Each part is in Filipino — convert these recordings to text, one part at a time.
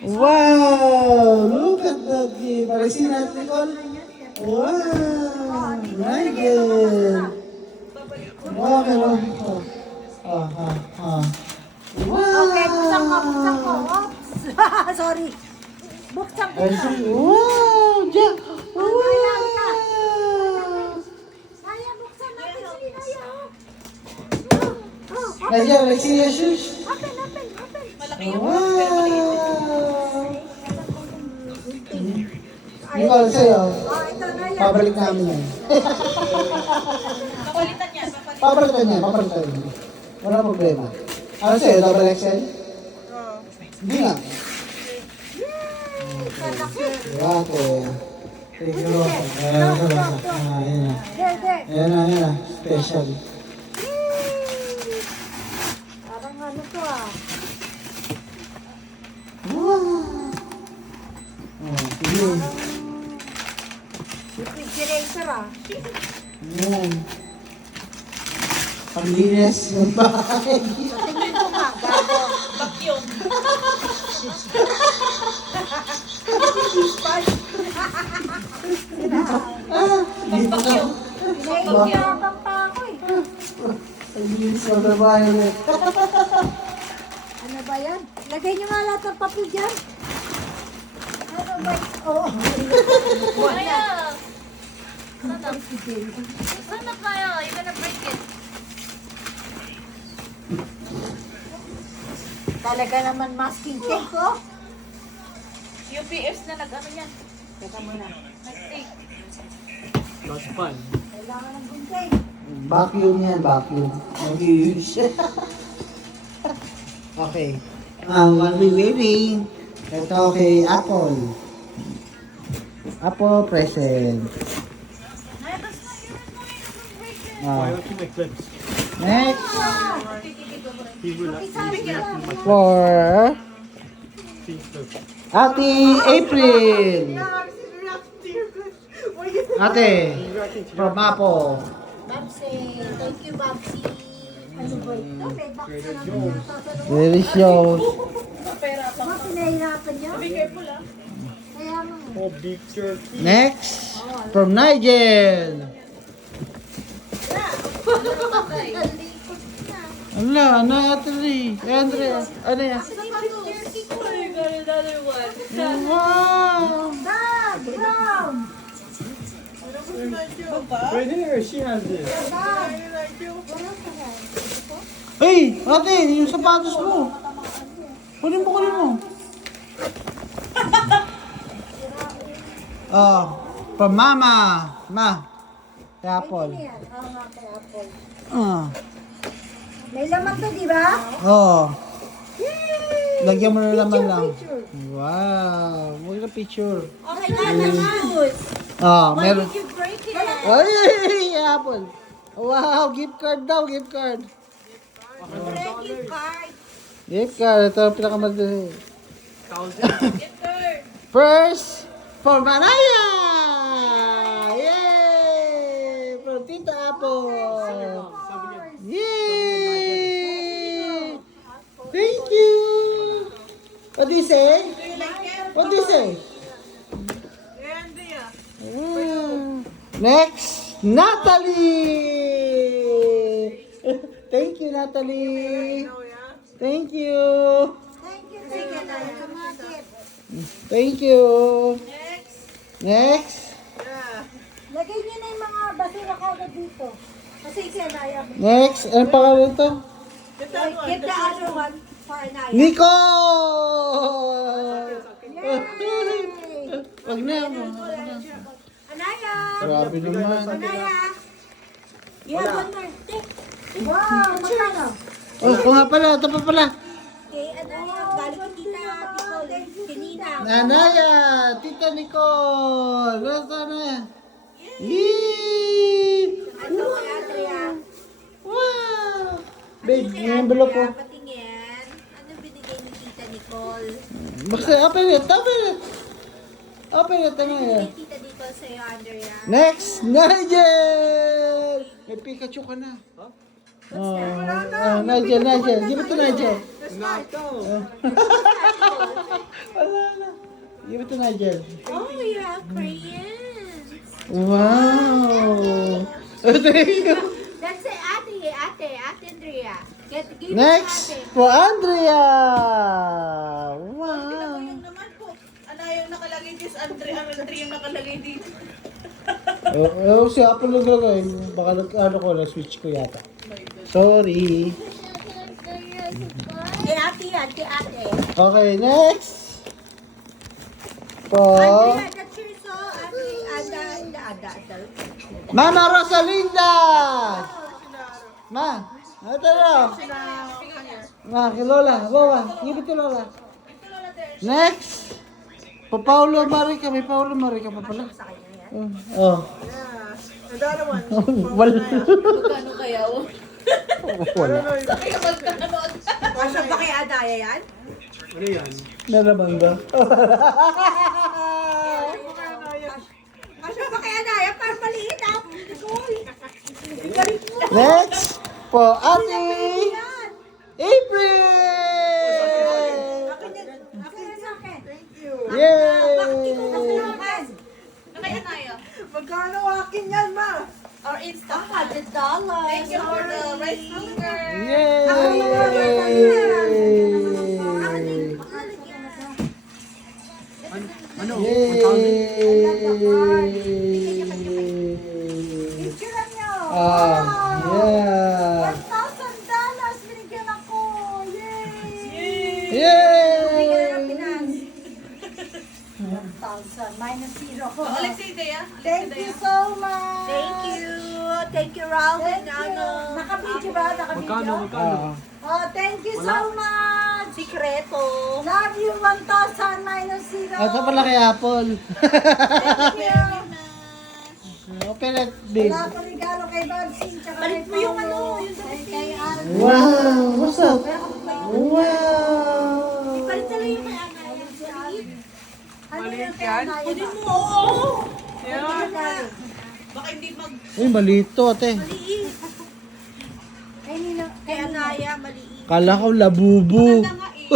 Wow! Look at that gift. Paresin natin, Nicole. Wow! Nigel! Wow, pero... Okay, buksan ko, buksan ko. Wow! Oops! Sorry. Buksan ko na. Paresin. Wow! Jack! Naya, Wow! Naya, buksan natin. Sige, Naya. Oh, Nigel, Paresin yung shoes. open, open, open. Wow! Nicole, sa'yo. Oh, ito, Naya. Pabalik namin yan. Papalitan yan. Papalitan niya, papalitan niya. Wala problema. Ano sa'yo, double XL? Hindi nga. Okay. Thank you. Ayan na. Ayan na, ayan na. Special. Parang ano to ah. Wow! Oh, sige. Refrigerator ah. Ayan. Panglinis ng bahay. Tingin ko nga, gago. Vacuum. Dito ka. Nahihirapan pa ako eh. Panglinis ng bahay ulit. Ano ba yan? Lagay niyo nga lahat ng papel dyan. Ano ba? Oo. Kaya. Sana kaya. You're gonna break it. Talaga naman masking tape ko. UPS na nag-ano yan. Teka muna. Nag-take. Kailangan ng gunting. Vacuum yan, vacuum. Mag-use. Okay. While we waiting, ito kay Apple. Apple present. Ay, that's not your point. Break it. Next, Isabi ko lang. for Ate April. Ate, from Apple. Babsi. Thank you, Babsi. Ano ba ito? May box na lang pinatatanong. Delicious. Mga pinahirapan niyo? Be careful ah. Kaya nga. Next, from Nigel. Ala, ano Ate Lee? Andrea, ano yan? Oh, you got another one. Wow! Dad, brown. Right here, she has this. Dad. Hey, ate, yung sapatos mo. Kunin mo. Oh, from Mama. Ma. Kay Apple. Ano yan? Oo nga, kay Apple. Ah. May laman to, di ba? Oh. Lagyan mo na naman lang. Picture. Wow. Huwag na picture. Oh my God, the shoes. Ah, Why meron. did you break it? Ay, Apple. Wow, gift card daw, gift card. Breaking card. Gift card, ito ang pinakamadali. Get her. First, for Manaya! Yay! From Tita Apple! Yay! Thank you! What do you say? Do you like it? What do you say? Next, Natalie! Thank you, Natalie! Thank you! Thank you, sige na. Kamakit. Thank you! Next. Next! Lagay niyo na yung mga basura kagad dito. Kasi siya naya. Next! Ano pangalan ito? Get the other one for Naya. Nicole! Yay! Wag na mo. Anaya! Grabe naman. Anaya! You have one more. Take. Wow, magkano? Oh, kung nga pala, ito pa pala. Okay, Anaya, galing kay Tita Nicole. Kanina. Nanaya, Tita Nicole. Nasa na? Yee! Ano kay Andrea? Wow! Babe, yung envelope ko. Patingin. Ano binigay ni Tita Nicole? Basta, open it, open it. Open it, ano yan? Binigay Tita Nicole sa'yo, Andrea. Next, Nigel! May Pikachu ka na. Oh, Nigel. Give it to Nigel. Not go. Wala Give it to Nigel. Oh, you have crayons. Wow! Thank you. That's it, Ate Andrea. Give Next, it to Ate. for Andrea! Wow! Yung naman po. Ano yung nakalagay dito? Andre yung nakalagay dito. Siya po naglagay. Baka ano ko, na-switch ko yata. Sorry. Kay Ate yan, kay Ate. Okay, next. Po, Andrea, that's your so, Ada. Mama Rosalinda! Ma, ito na. Ma, kay Lola. Lola, give it to Lola. Next. Pa Paulo Marica. May Paulo Marica pa pala. Oh. Another one. Wala. Magkano kaya? Wala. Kaya magkano? Kasya ba kay Adaya yan? Ano yan? Naraman ba? Kasya ba kay Adaya? Para maliit ah. Next. Po Ate April! Yay! Kaya Adaya. Magkano akin yan, ma? Or Insta. $100. Thank you for the rice cooker. Yay! Ano? Picturean nyo. Yeah. $1,000 binigyan ako. Yay! Yay! 1,000 minus 0. Alexei Dea. Thank you so much. Thank you, Ralph Thank and you. ano. Naka-video ba? Naka-video? Magkano? Oh, thank you so much. Sikreto. Love you 1,000 minus 0. Ito pala kay Apple. Thank you. Open it, babe. Wala ko regalo kay Babsing. Tsaka Balik kay mo yung Paolo. ano, yung Kay Al. Wow! What's up? Wow! Ipalit na lang yung kay Anaya. Ano yung kay Anaya? Kunin mo, oo. Baka hindi mag... Uy, maliit to, ate. Maliit. Ay, nila. Kay Anaya, maliit. Kala ko labubu. Nga eh.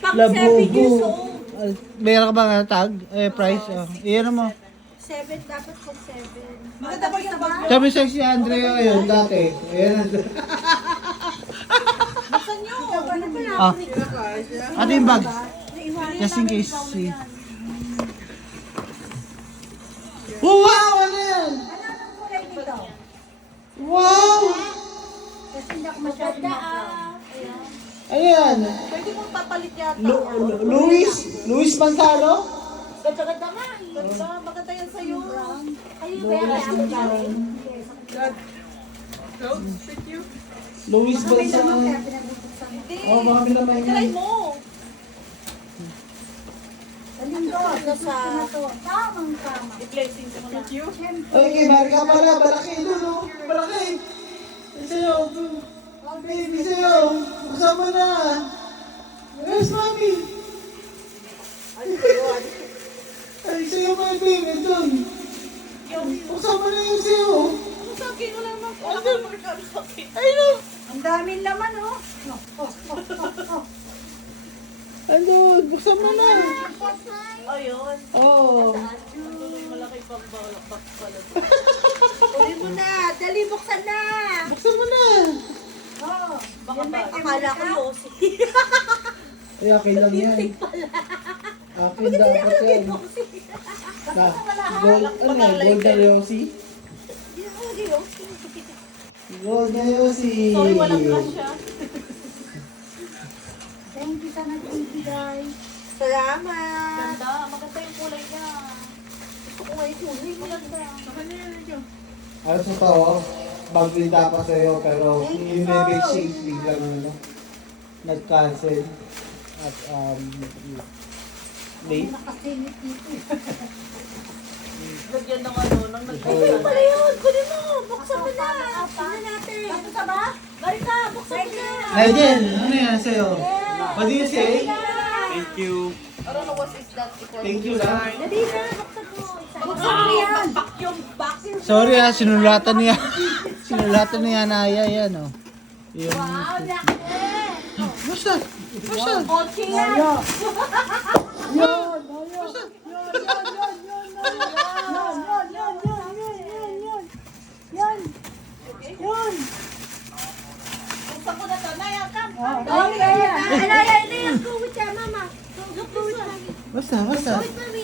Pang 7 years Labubu. old. Meron ka ba nga tag? Price? Oh. Iyan mo. 7, dapat pang 7. Maganda pa yung bag. Sabi sa si Andrea ngayon, dati. Ayan. Buksan nyo. Ah. Ate yung bag. Just in case. See. Oh, wow! Ano yan? Ano ang kulay dito? Wow! Kasi hindi ako masyadong Ganda Ano yan? Pwede mong papalit yata. Luis Pantalo? Ganda-ganda nga eh. Ganda. Maganda yan sa'yo. Ayun, kaya kaya Luis Pantalo. kaya pinagbubuksan mo. Hindi. Oh, baka pinamay Try yan. mo. Alin ko? Sa tamang-tama. I-blessing ko na. Siyempre. Ay, kay Marika pala. Malaki doon, oh. Malaki. Ay, sa'yo. Baby, sa'yo. Kasama na. Where's mommy? Ay, sa'yo, my baby. Doon. Kasama na yung sa'yo. Ano sa akin? Wala naman. Wala naman magkano sa akin. Ay, no. Ang daming laman, oh. Andun, buksan mo na. Ayun. Oh. Malaki pang balak pala. Uli mo na. Dali, buksan na. Buksan mo na. Oh. Baka ba? Akala ko Yossi. Ay, akin lang yan. Akin dapat yan. Na, gold, ano yan? Gold na Yossi? Gold na Yossi. Sorry, walang kasya. Thank you sa nagbibigay. Salamat. Ganda. Maganda yung kulay niya. Gusto ko ngayon kulay. Maganda. Ano sa to? Baglinda pa sa'yo, pero yung may shape biglang ano, nag-cancel. At late. Nakasingit dito. Lagyan ng ano, nang Ayun nagkakaroon. pala yun. Kunin mo. Buksan mo na. Tingnan natin. Tapos ka ba? Marika, buksan mo na. Nigel, ano yan sa'yo? What do you say? Thank you. I don't know what is that before. Thank you lang. Dali na. Buksan mo. Buksan mo yan. Vacuum box. Sorry ha, sinulatan niya. Sinulatan niya Naya yan oh. Yung... Wow, laki. What's that? What's that? Kotse yan. Yun, ayun. Yun. Yun. Buksan ko na to. Naya, come. Okay, yan. Alaya, Alaya, go with your mama. Go with mommy. Basta. Go with mommy.